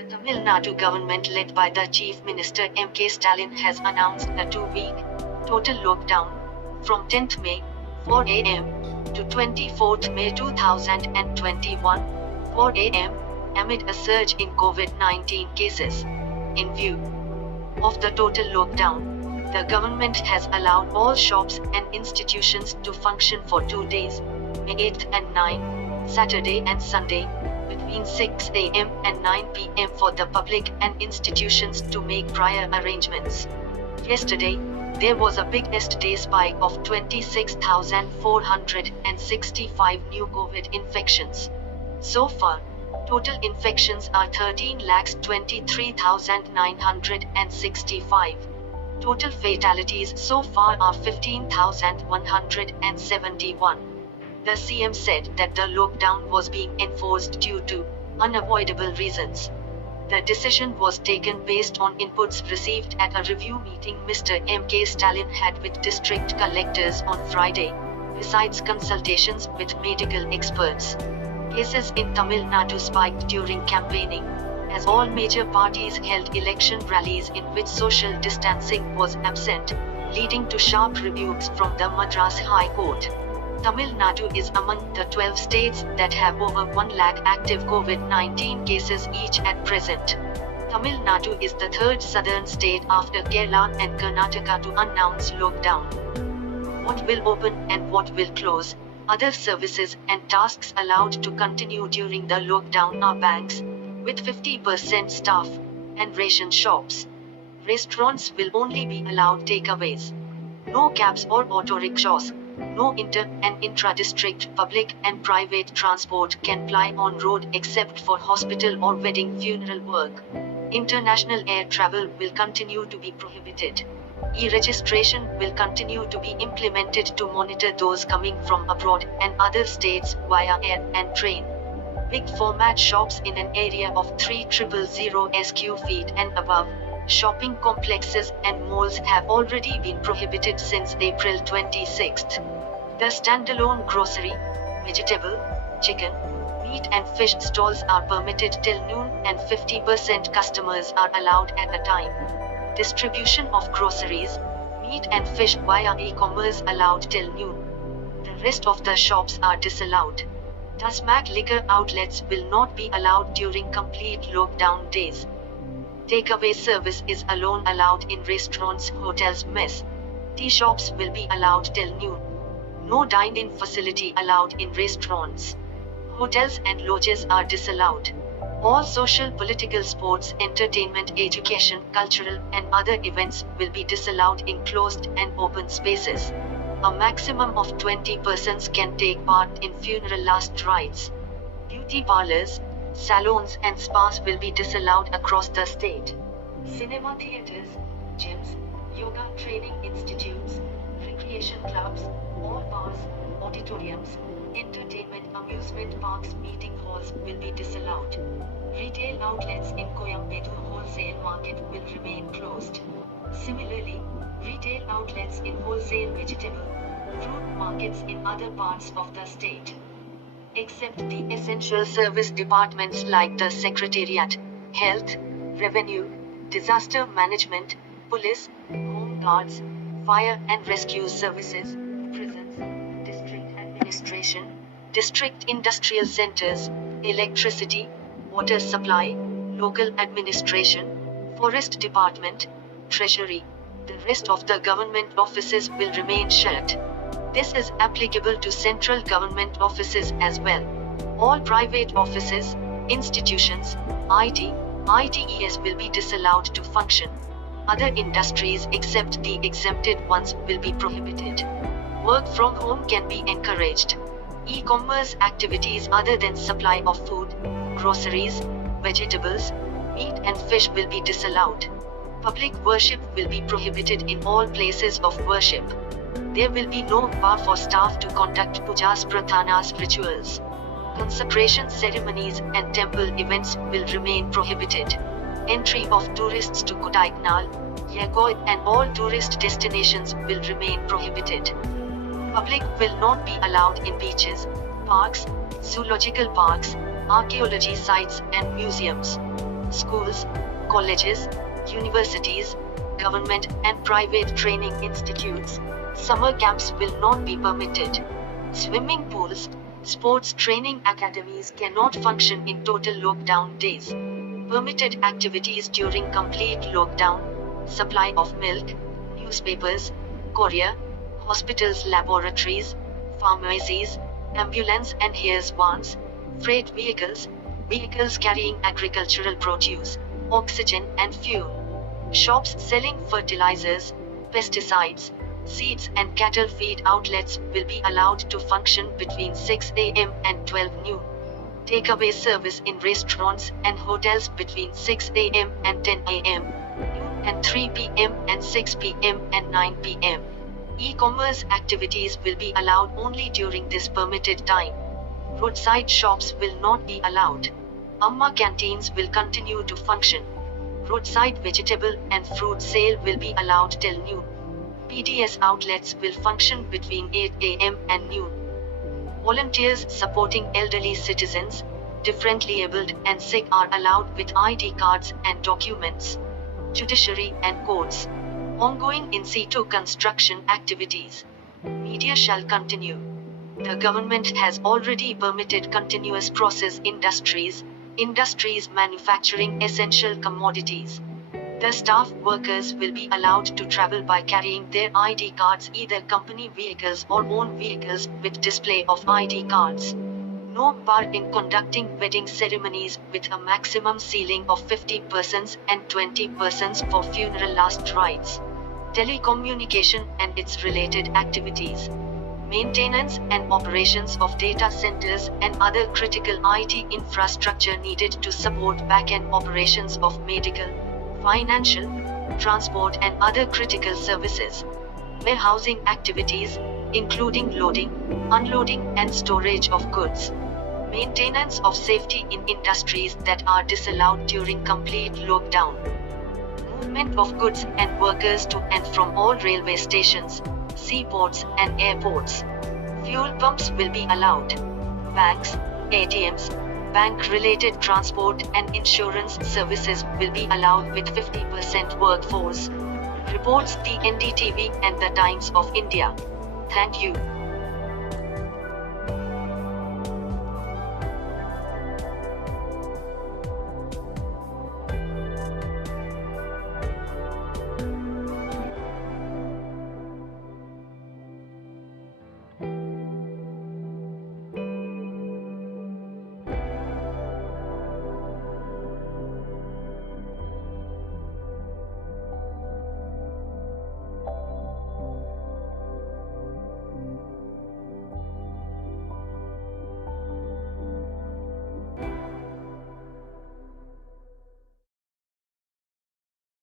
The Tamil Nadu government led by the Chief Minister MK Stalin has announced a 2-week total lockdown from 10th May 4 am to 24th May 2021 4 am amid a surge in COVID-19 cases. In view of the total lockdown, the government has allowed all shops and institutions to function for 2 days, May 8 and 9, Saturday and Sunday, between 6 am and 9 pm for the public and institutions to make prior arrangements. Yesterday, there was a biggest day spike of 26,465 new COVID infections. So far, total infections are 13,23,965. Total fatalities so far are 15,171. The CM said that the lockdown was being enforced due to unavoidable reasons. The decision was taken based on inputs received at a review meeting Mr.M K Stalin had with district collectors on Friday, besides consultations with medical experts. Cases in Tamil Nadu spiked during campaigning, as all major parties held election rallies in which social distancing was absent, leading to sharp rebukes from the Madras High Court. Tamil Nadu is among the 12 states that have over 1 lakh active COVID-19 cases each at present. Tamil Nadu is the third southern state after Kerala and Karnataka to announce lockdown. What will open and what will close? Other services and tasks allowed to continue during the lockdown are banks, with 50% staff, and ration shops. Restaurants will only be allowed takeaways. No cabs or auto rickshaws. No inter- and intra-district public and private transport can ply on road except for hospital or wedding funeral work. International air travel will continue to be prohibited. E-registration will continue to be implemented to monitor those coming from abroad and other states via air and train. Big format shops in an area of 3,000 sq ft and above, shopping complexes and malls have already been prohibited since April 26. The standalone grocery, vegetable, chicken, meat and fish stalls are permitted till noon and 50% customers are allowed at a time. Distribution of groceries, meat and fish via e-commerce allowed till noon. The rest of the shops are disallowed. Tasmac liquor outlets will not be allowed during complete lockdown days. Takeaway service is alone allowed in restaurants, hotels, mess. Tea shops will be allowed till noon. No dine-in facility allowed in restaurants. Hotels and lodges are disallowed. All social, political, sports, entertainment, education, cultural, and other events will be disallowed in closed and open spaces. A maximum of 20 persons can take part in funeral last rites. Beauty parlors, salons and spas will be disallowed across the state. Cinema theaters, gyms, yoga training institutes, recreation clubs, all bars, auditoriums, entertainment amusement parks, meeting halls will be disallowed. Retail outlets in Coimbatore wholesale market will remain closed. Similarly, retail outlets in wholesale vegetable, fruit markets in other parts of the state, except the essential service departments like the Secretariat, Health, Revenue, Disaster Management, Police, Home Guards, Fire and Rescue Services, Prisons, District Administration, District Industrial Centers, Electricity, Water Supply, Local Administration, Forest Department, Treasury. The rest of the government offices will remain shut. This is applicable to central government offices as well. All private offices, institutions, ITES will be disallowed to function. Other industries except the exempted ones will be prohibited. Work from home can be encouraged. E-commerce activities other than supply of food, groceries, vegetables, meat and fish will be disallowed. Public worship will be prohibited in all places of worship. There will be no bar for staff to conduct pujas, prathanas, rituals. Consecration ceremonies and temple events will remain prohibited. Entry of tourists to Kodaikanal, Yagoy and all tourist destinations will remain prohibited. Public will not be allowed in beaches, parks, zoological parks, archaeology sites and museums. schools, colleges, universities, government and private training institutes. Summer camps will not be permitted. Swimming pools, sports training academies cannot function in total lockdown days. Permitted activities during complete lockdown: supply of milk, newspapers, courier, hospitals, laboratories, pharmacies, ambulance and hair vans, freight vehicles, vehicles carrying agricultural produce, oxygen and fuel. Shops selling fertilizers, pesticides, seeds and cattle feed outlets will be allowed to function between 6 a.m. and 12 noon. Takeaway service in restaurants and hotels between 6 a.m. and 10 a.m. and 3 p.m. and 6 p.m. and 9 p.m. E-commerce activities will be allowed only during this permitted time. Roadside shops will not be allowed. Amma canteens will continue to function. Roadside vegetable and fruit sale will be allowed till noon. PDS outlets will function between 8 a.m. and noon. Volunteers supporting elderly citizens, differently abled and sick are allowed with ID cards and documents. Judiciary and courts. Ongoing in situ construction activities. Media shall continue. The government has already permitted continuous process industries manufacturing essential commodities. The staff workers will be allowed to travel by carrying their ID cards, either company vehicles or own vehicles with display of ID cards. No bar in conducting wedding ceremonies with a maximum ceiling of 50 persons and 20 persons for funeral last rites. Telecommunication and its related activities. Maintenance and operations of data centers and other critical IT infrastructure needed to support back-end operations of medical, financial, transport and other critical services. Warehousing activities, including loading, unloading and storage of goods. Maintenance of safety in industries that are disallowed during complete lockdown. Movement of goods and workers to and from all railway stations, seaports and airports. Fuel pumps will be allowed. Banks, ATMs, bank-related transport and insurance services will be allowed with 50% workforce. Reports the NDTV and the Times of India. Thank you.